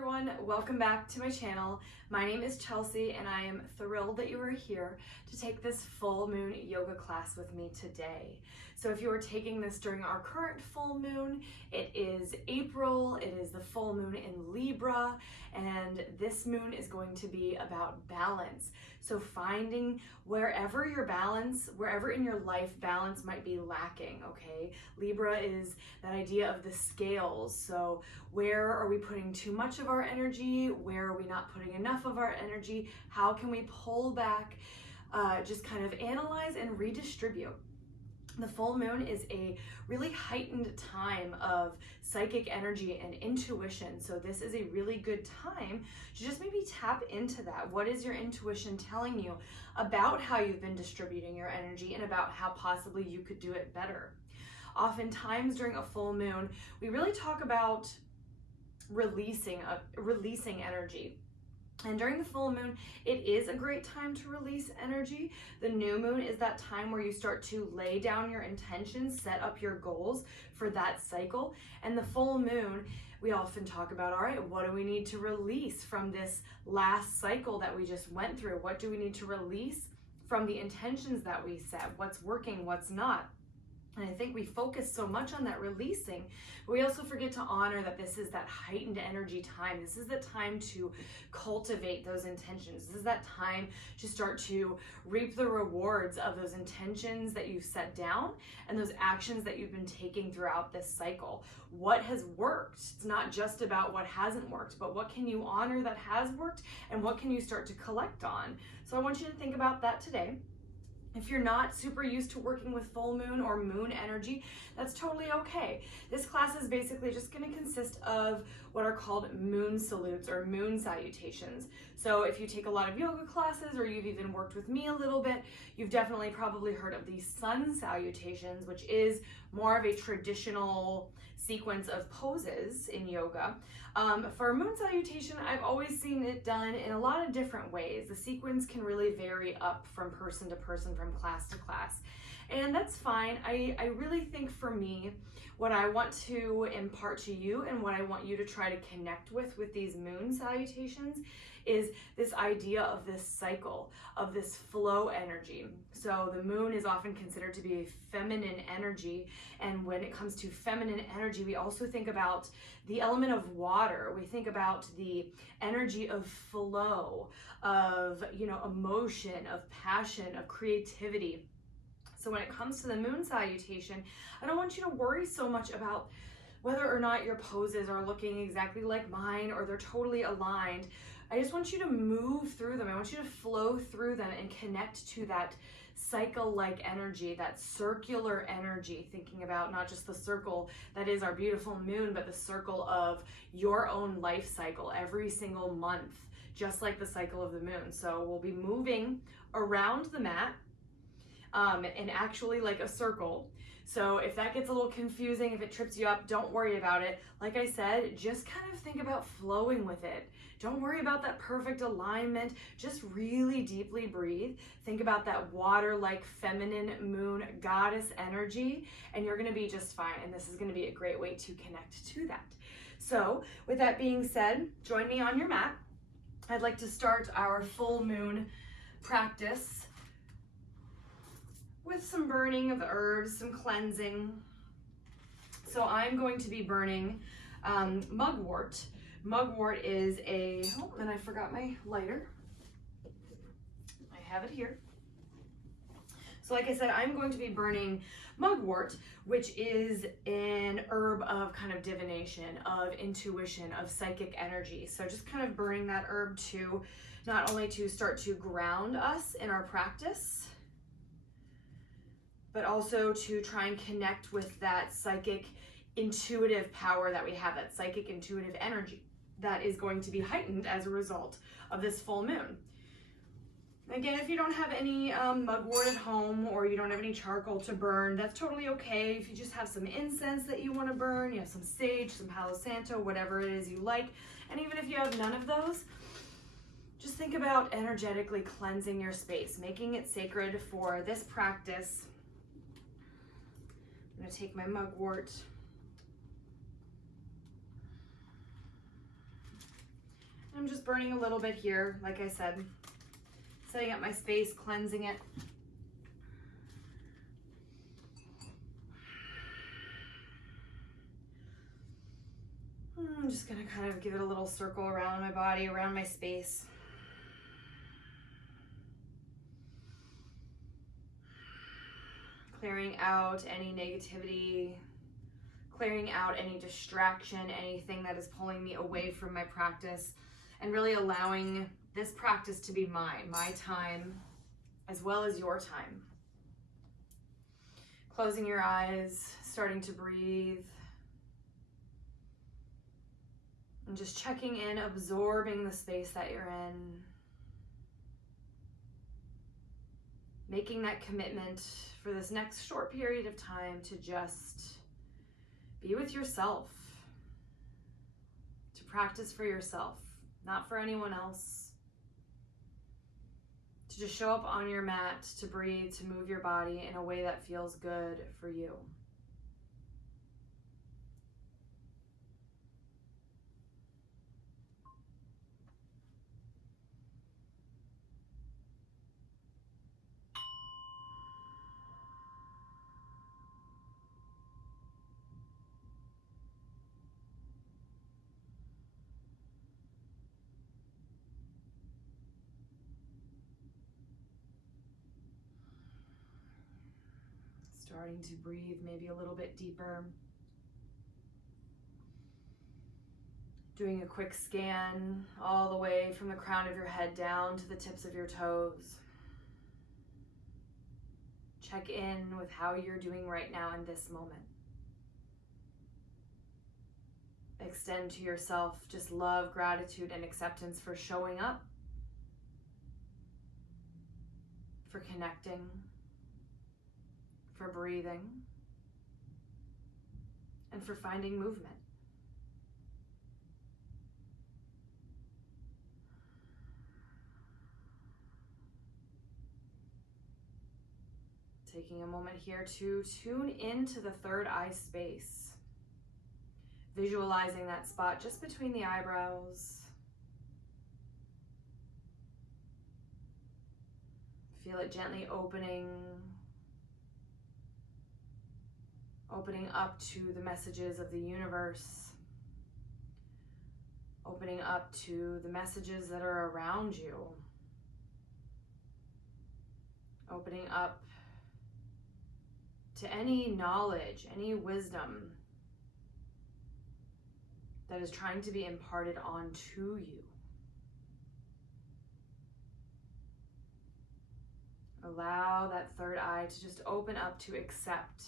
everyone, welcome back to my channel. My name is Chelsea and I am thrilled that you are here to take this full moon yoga class with me today. So if you are taking this during our current full moon, it is April, it is the full moon in Libra, and this moon is going to be about balance. So finding wherever in your life balance might be lacking, okay? Libra is that idea of the scales. So where are we putting too much of our energy? Where are we not putting enough of our energy? How can we pull back, just kind of analyze and redistribute? The full moon is a really heightened time of psychic energy and intuition. So this is a really good time to just maybe tap into that. What is your intuition telling you about how you've been distributing your energy and about how possibly you could do it better? Oftentimes during a full moon, we really talk about releasing energy. And during the full moon, it is a great time to release energy. The new moon is that time where you start to lay down your intentions, set up your goals for that cycle. And the full moon, we often talk about, all right, what do we need to release from this last cycle that we just went through? What do we need to release from the intentions that we set? What's working, what's not? And I think we focus so much on that releasing, but we also forget to honor that this is that heightened energy time. This is the time to cultivate those intentions. This is that time to start to reap the rewards of those intentions that you've set down and those actions that you've been taking throughout this cycle. What has worked? It's not just about what hasn't worked, but what can you honor that has worked and what can you start to collect on? So I want you to think about that today. If you're not super used to working with full moon or moon energy, that's totally okay. This class is basically just going to consist of what are called moon salutes or moon salutations. So if you take a lot of yoga classes or you've even worked with me a little bit, you've definitely probably heard of the sun salutations, which is more of a traditional sequence of poses in yoga. For a moon salutation, I've always seen it done in a lot of different ways. The sequence can really vary up from person to person, from class to class. And that's fine. I really think for me, what I want to impart to you and what I want you to try to connect with these moon salutations is this idea of this cycle, of this flow energy. So the moon is often considered to be a feminine energy. And when it comes to feminine energy, we also think about the element of water. We think about the energy of flow, of, emotion, of passion, of creativity. So when it comes to the moon salutation, I don't want you to worry so much about whether or not your poses are looking exactly like mine or they're totally aligned. I just want you to move through them. I want you to flow through them and connect to that cycle-like energy, that circular energy, thinking about not just the circle that is our beautiful moon, but the circle of your own life cycle every single month, just like the cycle of the moon. So we'll be moving around the mat and actually like a circle. So if that gets a little confusing, if it trips you up, don't worry about it. Like I said, just kind of think about flowing with it. Don't worry about that perfect alignment. Just really deeply breathe. Think about that water-like feminine moon goddess energy, and you're gonna be just fine. And this is gonna be a great way to connect to that. So with that being said, join me on your mat. I'd like to start our full moon practice with some burning of herbs, some cleansing. So I'm going to be burning mugwort. Mugwort is and I forgot my lighter. I have it here. So like I said, I'm going to be burning mugwort, which is an herb of kind of divination, of intuition, of psychic energy. So just kind of burning that herb to not only to start to ground us in our practice, but also to try and connect with that psychic intuitive power that we have, that psychic intuitive energy that is going to be heightened as a result of this full moon. Again, if you don't have any mugwort at home or you don't have any charcoal to burn, that's totally okay. If you just have some incense that you want to burn, you have some sage, some Palo Santo, whatever it is you like, and even if you have none of those, just think about energetically cleansing your space, making it sacred for this practice. I'm going to take my mugwort just burning a little bit here, like I said. Setting up my space, cleansing it. I'm just gonna kind of give it a little circle around my body, around my space. Clearing out any negativity, clearing out any distraction, anything that is pulling me away from my practice, and really allowing this practice to be mine, my time, as well as your time. Closing your eyes, starting to breathe, and just checking in, absorbing the space that you're in. Making that commitment for this next short period of time to just be with yourself, to practice for yourself, not for anyone else. To just show up on your mat, to breathe, to move your body in a way that feels good for you. Starting to breathe maybe a little bit deeper. Doing a quick scan all the way from the crown of your head down to the tips of your toes. Check in with how you're doing right now in this moment. Extend to yourself just love, gratitude, and acceptance for showing up, for connecting, for breathing, and for finding movement. Taking a moment here to tune into the third eye space. Visualizing that spot just between the eyebrows. Feel it gently opening up to the messages of the universe, opening up to the messages that are around you, opening up to any knowledge, any wisdom that is trying to be imparted onto you. Allow that third eye to just open up to accept.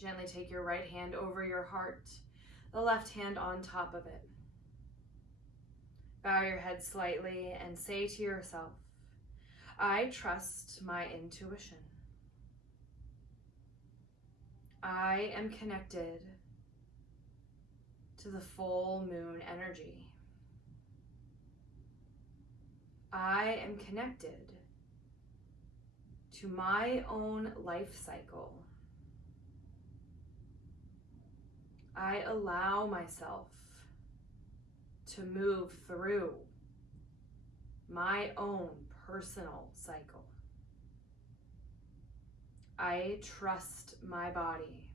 Gently take your right hand over your heart, the left hand on top of it. Bow your head slightly and say to yourself, I trust my intuition. I am connected to the full moon energy. I am connected to my own life cycle. I allow myself to move through my own personal cycle. I trust my body.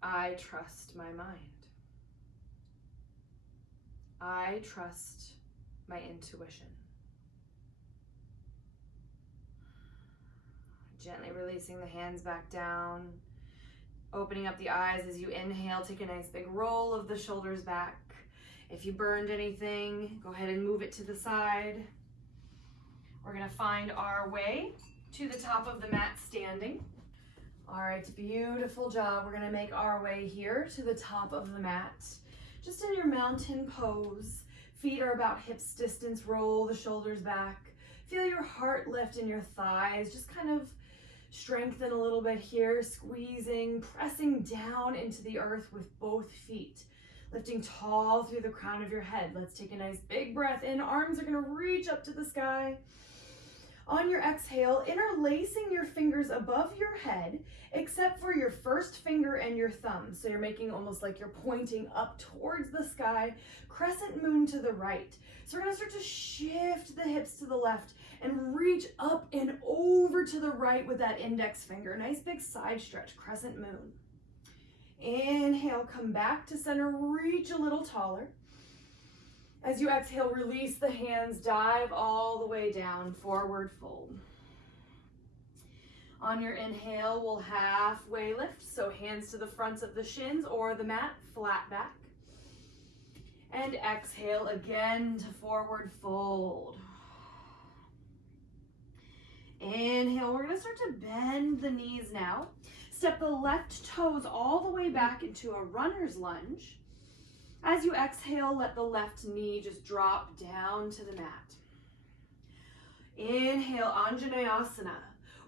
I trust my mind. I trust my intuition. Gently releasing the hands back down. Opening up the eyes as you inhale, take a nice big roll of the shoulders back. If you burned anything, go ahead and move it to the side. We're gonna find our way to the top of the mat standing. All right, beautiful job. We're gonna make our way here to the top of the mat. Just in your mountain pose. Feet are about hips distance, roll the shoulders back. Feel your heart lift in your thighs, just kind of strengthen a little bit here, squeezing, pressing down into the earth with both feet, lifting tall through the crown of your head. Let's take a nice big breath in. Arms are gonna reach up to the sky. On your exhale, interlacing your fingers above your head, except for your first finger and your thumb. So you're making almost like you're pointing up towards the sky, crescent moon to the right. So we're gonna start to shift the hips to the left and reach up and over to the right with that index finger. Nice big side stretch, crescent moon. Inhale, come back to center, reach a little taller. As you exhale, release the hands, dive all the way down, forward fold. On your inhale, we'll halfway lift, so hands to the fronts of the shins or the mat, flat back. And exhale again to forward fold. Inhale, we're gonna start to bend the knees now. Step the left toes all the way back into a runner's lunge. As you exhale, let the left knee just drop down to the mat. Inhale, Anjaneyasana.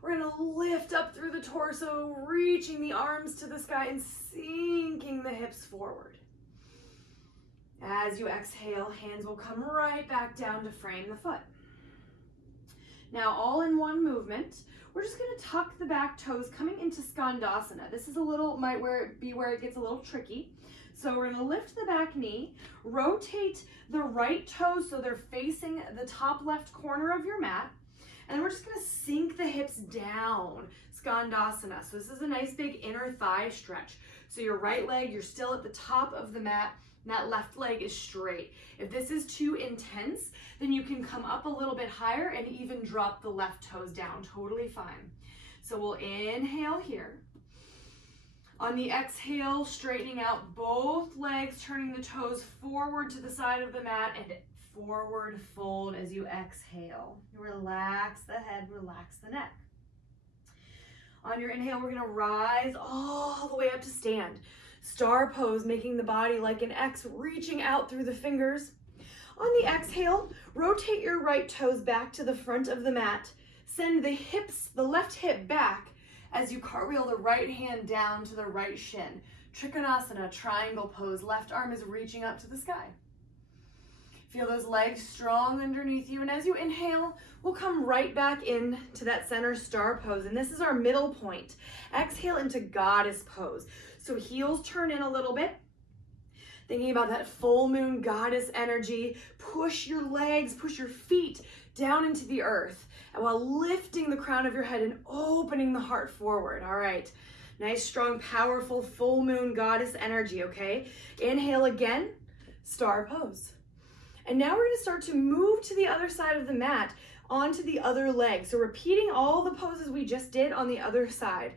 We're gonna lift up through the torso, reaching the arms to the sky and sinking the hips forward. As you exhale, hands will come right back down to frame the foot. Now, all in one movement, we're just gonna tuck the back toes coming into Skandasana. This is might be where it gets a little tricky. So we're gonna lift the back knee, rotate the right toes so they're facing the top left corner of your mat, and we're just gonna sink the hips down, Skandasana. So this is a nice big inner thigh stretch. So your right leg, you're still at the top of the mat, and that left leg is straight. If this is too intense, then you can come up a little bit higher and even drop the left toes down, totally fine. So we'll inhale here. On the exhale, straightening out both legs, turning the toes forward to the side of the mat and forward fold as you exhale. Relax the head, relax the neck. On your inhale, we're gonna rise all the way up to stand. Star pose, making the body like an X, reaching out through the fingers. On the exhale, rotate your right toes back to the front of the mat. Send the left hip back as you cartwheel the right hand down to the right shin. Trikonasana, triangle pose. Left arm is reaching up to the sky. Feel those legs strong underneath you. And as you inhale, we'll come right back in to that center star pose. And this is our middle point. Exhale into goddess pose. So heels turn in a little bit. Thinking about that full moon goddess energy. Push your legs, push your feet down into the earth. And while lifting the crown of your head and opening the heart forward. All right. Nice, strong, powerful full moon goddess energy, okay? Inhale again, star pose. And now we're gonna start to move to the other side of the mat onto the other leg. So repeating all the poses we just did on the other side.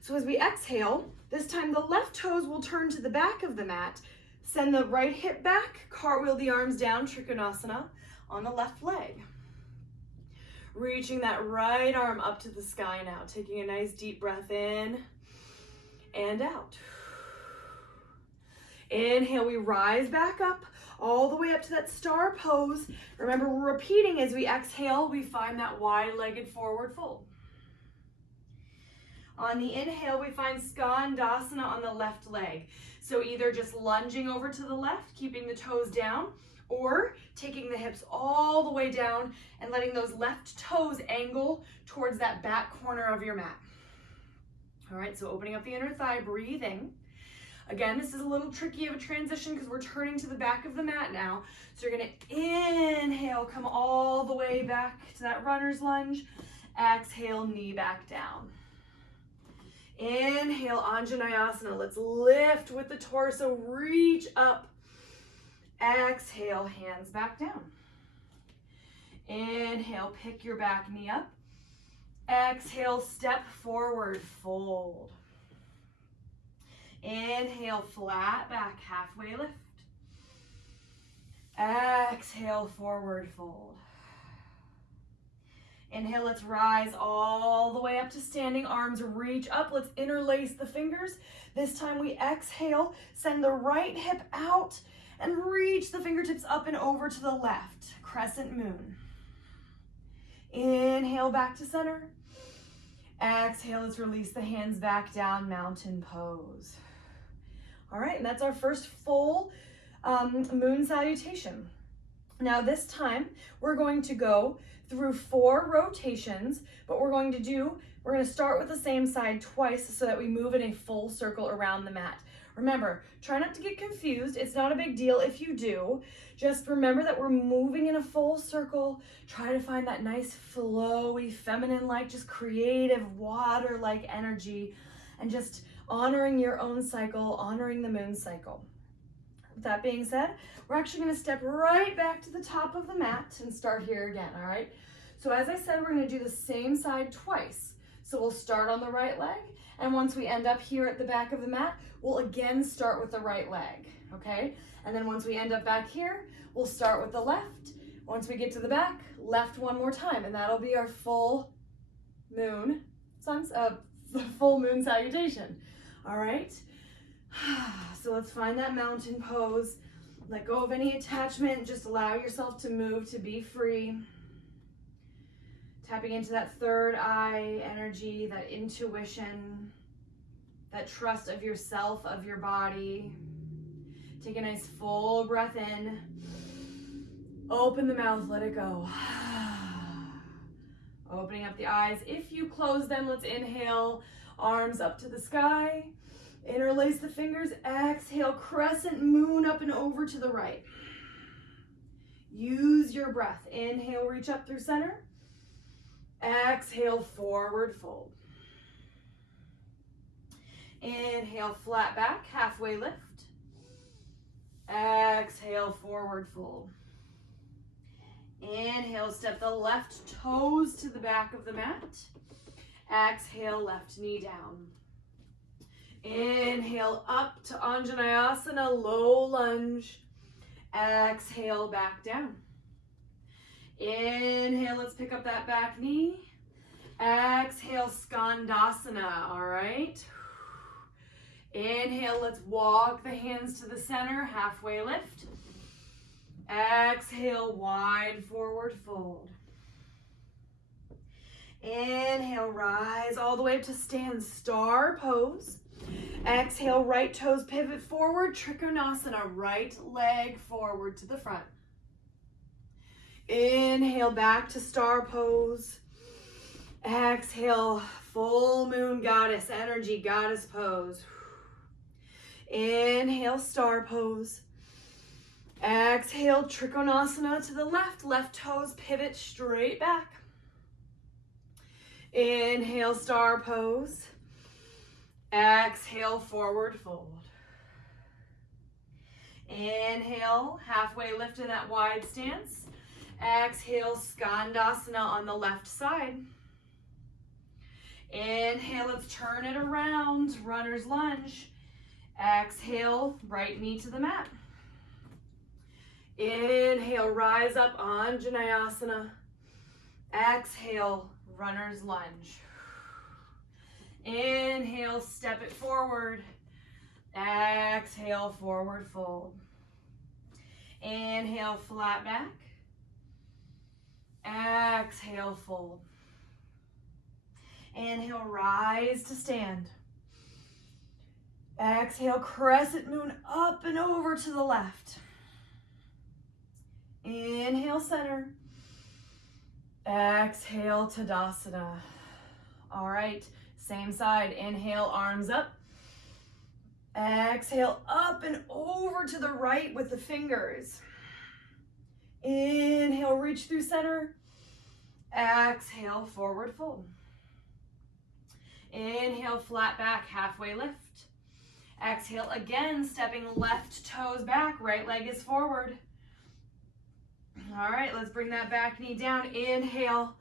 So as we exhale, this time the left toes will turn to the back of the mat. Send the right hip back, cartwheel the arms down, Trikonasana on the left leg. Reaching that right arm up to the sky now, taking a nice deep breath in and out. Inhale, we rise back up all the way up to that star pose. Remember, we're repeating as we exhale, we find that wide-legged forward fold. On the inhale, we find Skandasana on the left leg. So either just lunging over to the left, keeping the toes down, or taking the hips all the way down and letting those left toes angle towards that back corner of your mat. All right, so opening up the inner thigh, breathing. Again, this is a little tricky of a transition because we're turning to the back of the mat now. So you're gonna inhale, come all the way back to that runner's lunge. Exhale, knee back down. Inhale, Anjaneyasana. Let's lift with the torso, reach up. Exhale, hands back down. Inhale, pick your back knee up. Exhale, step forward, fold. Inhale, flat back, halfway lift. Exhale, forward fold. Inhale, let's rise all the way up to standing, arms reach up. Let's interlace the fingers. This time we exhale, send the right hip out and reach the fingertips up and over to the left, crescent moon. Inhale, back to center. Exhale, let's release the hands back down, mountain pose. All right, and that's our first full moon salutation. Now this time, we're going to go through 4 rotations, but we're going to start with the same side twice so that we move in a full circle around the mat. Remember, try not to get confused. It's not a big deal if you do. Just remember that we're moving in a full circle. Try to find that nice flowy, feminine-like, just creative, water-like energy, and just honoring your own cycle, honoring the moon cycle. With that being said, we're actually going to step right back to the top of the mat and start here again, all right? So as I said, we're going to do the same side twice. So we'll start on the right leg, and once we end up here at the back of the mat, we'll again start with the right leg, okay? And then once we end up back here, we'll start with the left. Once we get to the back, left one more time, and that'll be our full moon salutation, all right? So let's find that mountain pose. Let go of any attachment. Just allow yourself to move, to be free. Tapping into that third eye energy, that intuition, that trust of yourself, of your body. Take a nice full breath in. Open the mouth, let it go. Opening up the eyes. If you close them, let's inhale, arms up to the sky. Interlace the fingers, exhale, crescent moon up and over to the right. Use your breath. Inhale, reach up through center. Exhale, forward fold. Inhale, flat back, halfway lift. Exhale, forward fold. Inhale, step the left toes to the back of the mat. Exhale, left knee down. Inhale up to Anjaneyasana, low lunge. Exhale, back down. Inhale, let's pick up that back knee. Exhale, Skandasana, all right? Inhale, let's walk the hands to the center, halfway lift. Exhale, wide forward fold. Inhale, rise all the way up to stand, star pose. Exhale, right toes pivot forward, Trikonasana, right leg forward to the front. Inhale, back to star pose. Exhale, full moon goddess energy, goddess pose. Inhale, star pose. Exhale, Trikonasana to the left, left toes pivot straight back. Inhale, star pose. Exhale, forward fold. Inhale, halfway lift in that wide stance. Exhale, Skandasana on the left side. Inhale, let's turn it around, runner's lunge. Exhale, right knee to the mat. Inhale, rise up, Anjaneyasana. Exhale, runner's lunge. Inhale, step it forward. Exhale, forward fold. Inhale, flat back. Exhale, fold. Inhale, rise to stand. Exhale, crescent moon up and over to the left. Inhale, center. Exhale, Tadasana. All right, same side. Inhale, arms up. Exhale, up and over to the right with the fingers. Inhale, reach through center. Exhale, forward fold. Inhale, flat back, halfway lift. Exhale again, stepping left toes back, right leg is forward. All right, let's bring that back knee down. Inhale,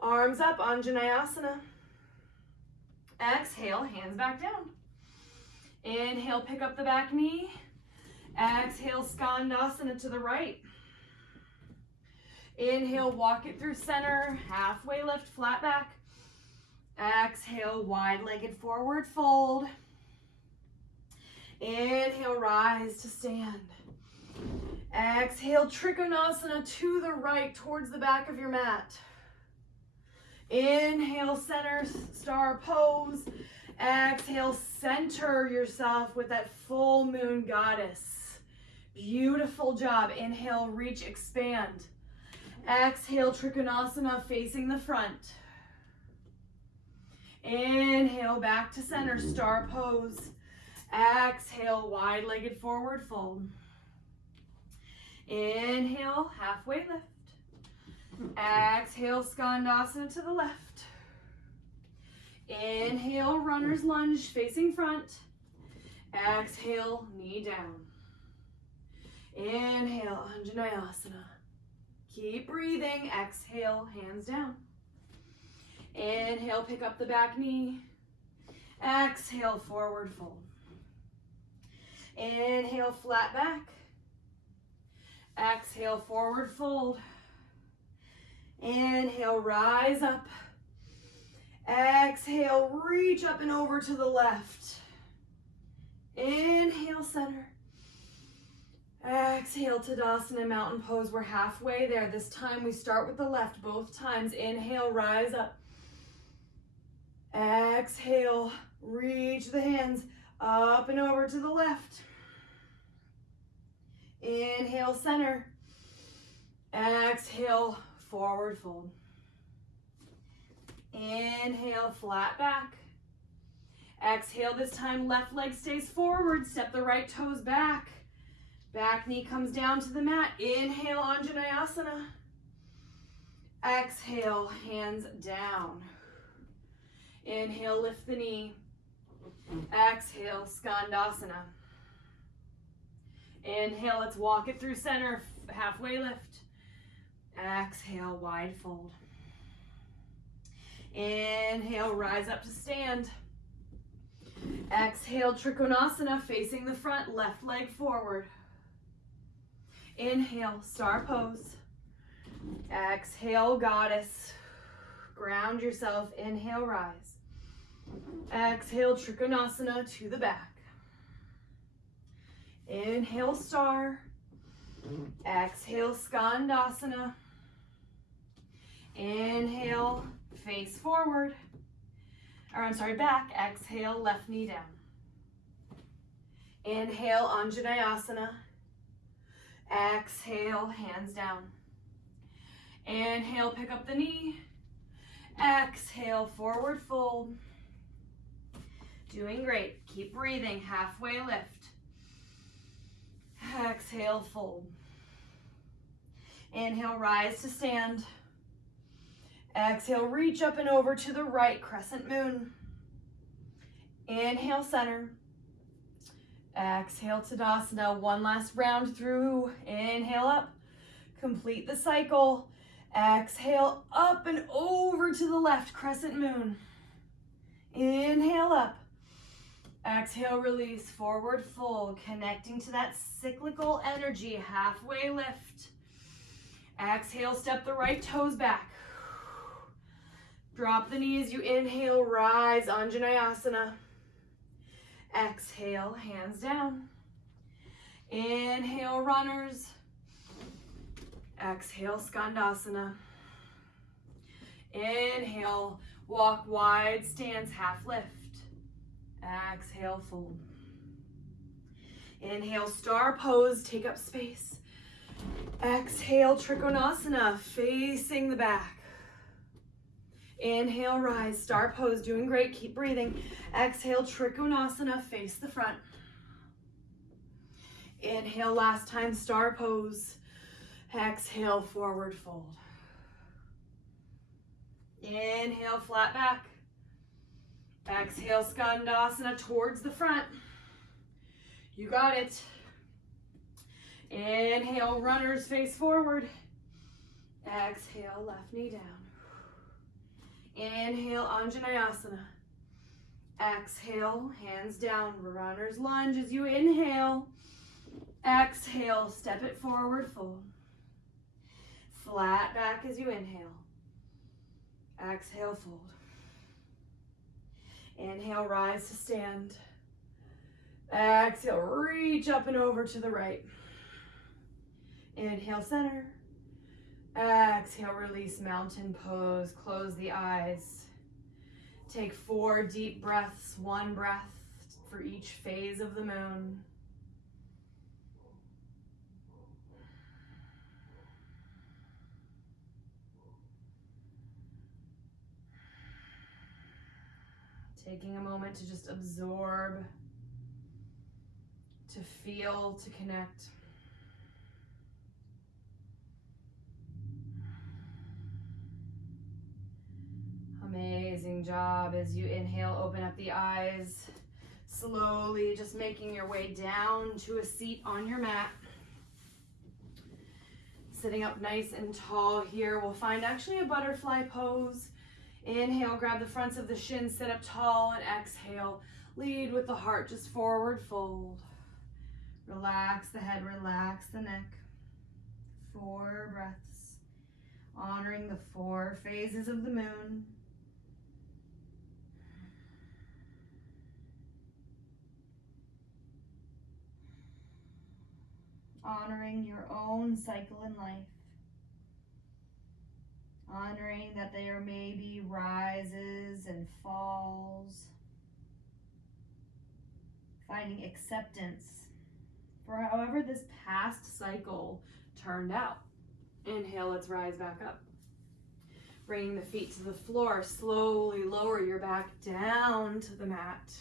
arms up, Anjaneyasana. Exhale, hands back down. Inhale, pick up the back knee. Exhale, Skandasana to the right. Inhale, walk it through center, halfway lift, flat back. Exhale, wide-legged forward fold. Inhale, rise to stand. Exhale, Trikonasana to the right towards the back of your mat. Inhale, center, star pose. Exhale, center yourself with that full moon goddess. Beautiful job. Inhale, reach, expand. Exhale, Trikonasana, facing the front. Inhale, back to center, star pose. Exhale, wide-legged forward fold. Inhale, halfway lift. Exhale, Skandasana to the left. Inhale, runner's lunge, facing front. Exhale, knee down. Inhale, Anjaneyasana. Keep breathing. Exhale, hands down. Inhale, pick up the back knee. Exhale, forward fold. Inhale, flat back. Exhale, forward fold. Inhale, rise up. Exhale, reach up and over to the left. Inhale, center. Exhale, Tadasana, mountain pose. We're halfway there. This time we start with the left both times. Inhale, rise up. Exhale, reach the hands up and over to the left. Inhale, center. Exhale, forward fold. Inhale, flat back. Exhale, this time left leg stays forward. Step the right toes back. Back knee comes down to the mat. Inhale, Anjaneyasana. Exhale, hands down. Inhale, lift the knee. Exhale, Skandasana. Inhale, let's walk it through center, halfway lift. Exhale, wide fold. Inhale, rise up to stand. Exhale, Trikonasana, facing the front, left leg forward. Inhale, star pose. Exhale, goddess. Ground yourself. Inhale, rise. Exhale, Trikonasana to the back. Inhale, star. Exhale, Skandasana. Inhale, face forward. Back. Exhale, left knee down. Inhale, Anjaneyasana. Exhale, hands down. Inhale, pick up the knee. Exhale, forward fold. Doing great. Keep breathing. Halfway lift. Exhale, fold. Inhale, rise to stand. Exhale, reach up and over to the right, crescent moon. Inhale, center. Exhale, Tadasana. One last round through. Inhale up. Complete the cycle. Exhale, up and over to the left, crescent moon. Inhale up. Exhale, release, forward fold, connecting to that cyclical energy, halfway lift. Exhale, step the right toes back. Drop the knees, you inhale, rise, Anjaneyasana. Exhale, hands down. Inhale, runners. Exhale, Skandasana. Inhale, walk wide, stance, half lift. Exhale, fold. Inhale, star pose, take up space. Exhale, Trikonasana, facing the back. Inhale, rise, star pose, doing great, keep breathing. Exhale, Trikonasana, face the front. Inhale, last time, star pose. Exhale, forward fold. Inhale, flat back. Exhale, Skandasana towards the front. You got it. Inhale, runners face forward. Exhale, left knee down. Inhale, Anjaneyasana. Exhale, hands down, runner's lunge as you inhale. Exhale, step it forward, fold. Flat back as you inhale. Exhale, fold. Inhale, rise to stand. Exhale, reach up and over to the right. Inhale, center. Exhale, release, mountain pose. Close the eyes. Take 4 deep breaths, 1 breath for each phase of the moon. Taking a moment to just absorb, to feel, to connect. Amazing job. As you inhale, open up the eyes. Slowly just making your way down to a seat on your mat. Sitting up nice and tall here. We'll find actually a butterfly pose. Inhale, grab the fronts of the shins, sit up tall, and exhale. Lead with the heart, just forward fold. Relax the head, relax the neck. 4 breaths. Honoring the 4 phases of the moon. Honoring your own cycle in life. Honoring that there may be rises and falls. Finding acceptance for however this past cycle turned out. Inhale, let's rise back up. Bringing the feet to the floor, slowly lower your back down to the mat.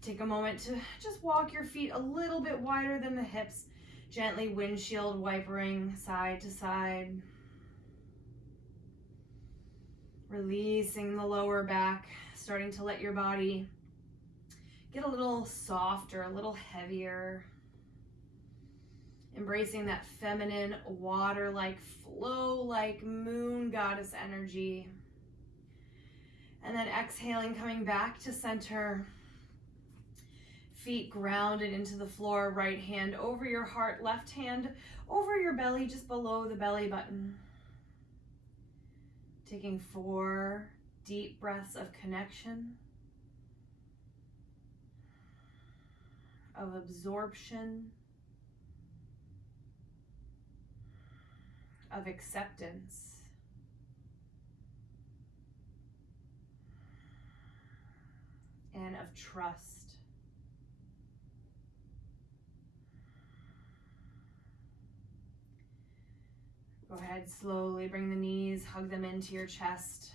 Take a moment to just walk your feet a little bit wider than the hips, gently windshield wipering side to side. Releasing the lower back, starting to let your body get a little softer, a little heavier. Embracing that feminine, water-like, flow-like moon goddess energy. And then exhaling, coming back to center. Feet grounded into the floor, right hand over your heart, left hand over your belly, just below the belly button. Taking 4 deep breaths of connection, of absorption, of acceptance. And of trust. Go ahead, slowly bring the knees, hug them into your chest.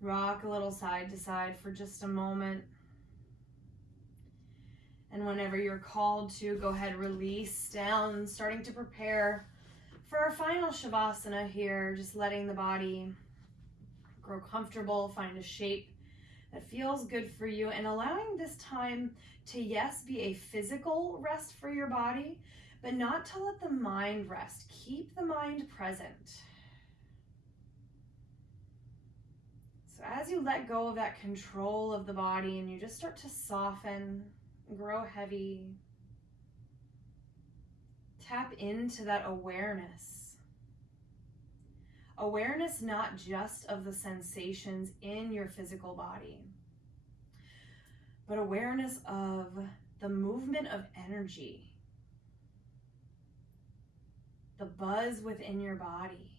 Rock a little side to side for just a moment. And whenever you're called to, go ahead, release down, starting to prepare for our final Shavasana here, just letting the body grow comfortable, find a shape that feels good for you, and allowing this time to, yes, be a physical rest for your body, but not to let the mind rest. Keep the mind present. So as you let go of that control of the body and you just start to soften, grow heavy, tap into that awareness. Awareness not just of the sensations in your physical body, but awareness of the movement of energy, the buzz within your body.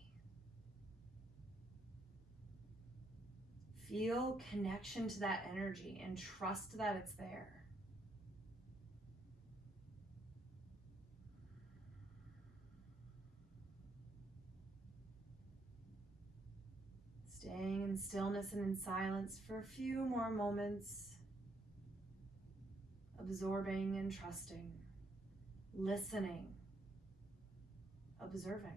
Feel connection to that energy and trust that it's there. Staying in stillness and in silence for a few more moments, absorbing and trusting, listening, observing.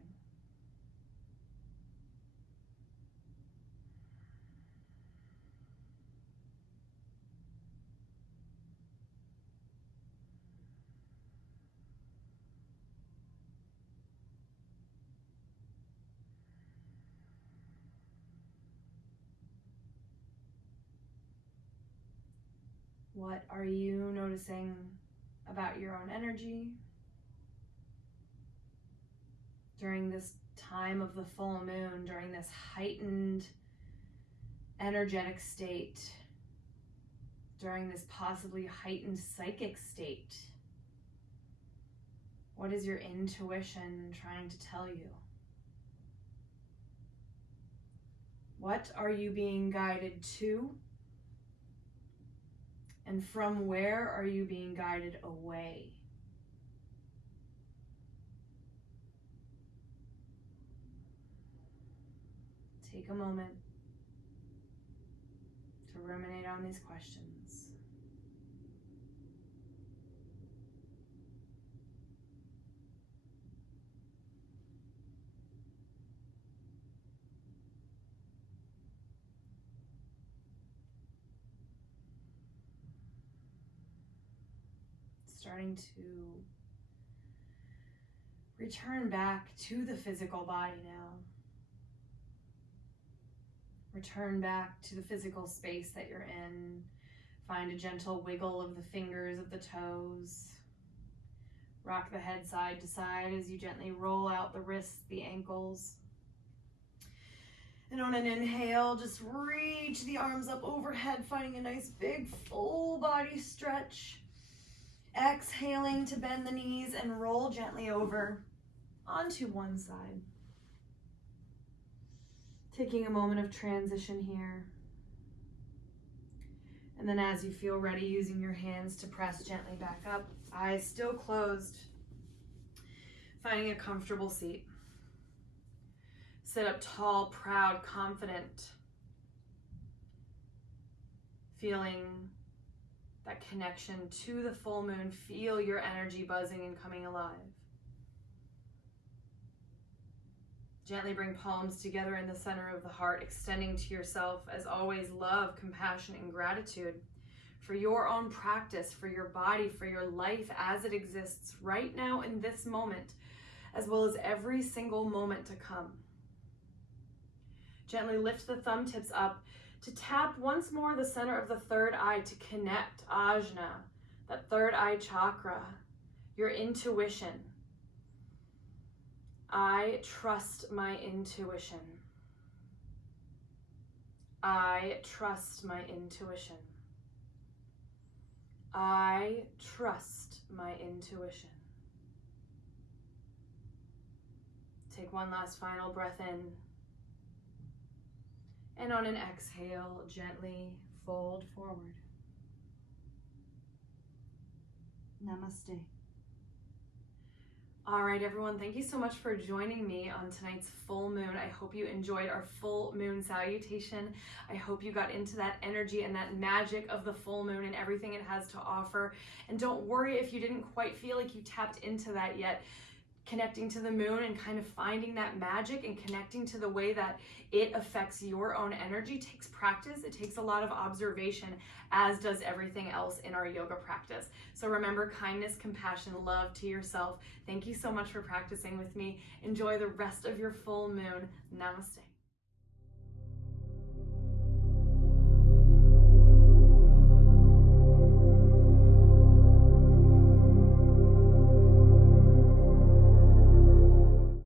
What are you noticing about your own energy during this time of the full moon, during this heightened energetic state, during this possibly heightened psychic state? What is your intuition trying to tell you? What are you being guided to? And from where are you being guided away? Take a moment to ruminate on these questions. Starting to return back to the physical body now. Return back to the physical space that you're in. Find a gentle wiggle of the fingers of the toes. Rock the head side to side as you gently roll out the wrists, the ankles. And on an inhale, just reach the arms up overhead, finding a nice big full body stretch. Exhaling to bend the knees and roll gently over onto one side. Taking a moment of transition here. And then as you feel ready, using your hands to press gently back up, eyes still closed. Finding a comfortable seat. Sit up tall, proud, confident. Feeling that connection to the full moon. Feel your energy buzzing and coming alive. Gently bring palms together in the center of the heart, extending to yourself, as always, love, compassion, and gratitude for your own practice, for your body, for your life as it exists right now in this moment, as well as every single moment to come. Gently lift the thumb tips up to tap once more the center of the third eye to connect ajna, that third eye chakra, your intuition. I trust my intuition. I trust my intuition. I trust my intuition. Take one last final breath in. And on an exhale, gently fold forward. Namaste. All right, everyone, thank you so much for joining me on tonight's full moon. I hope you enjoyed our full moon salutation. I hope you got into that energy and that magic of the full moon and everything it has to offer. And don't worry if you didn't quite feel like you tapped into that yet. Connecting to the moon and kind of finding that magic and connecting to the way that it affects your own energy takes practice. It takes a lot of observation, as does everything else in our yoga practice. So remember, kindness, compassion, love to yourself. Thank you so much for practicing with me. Enjoy the rest of your full moon. Namaste.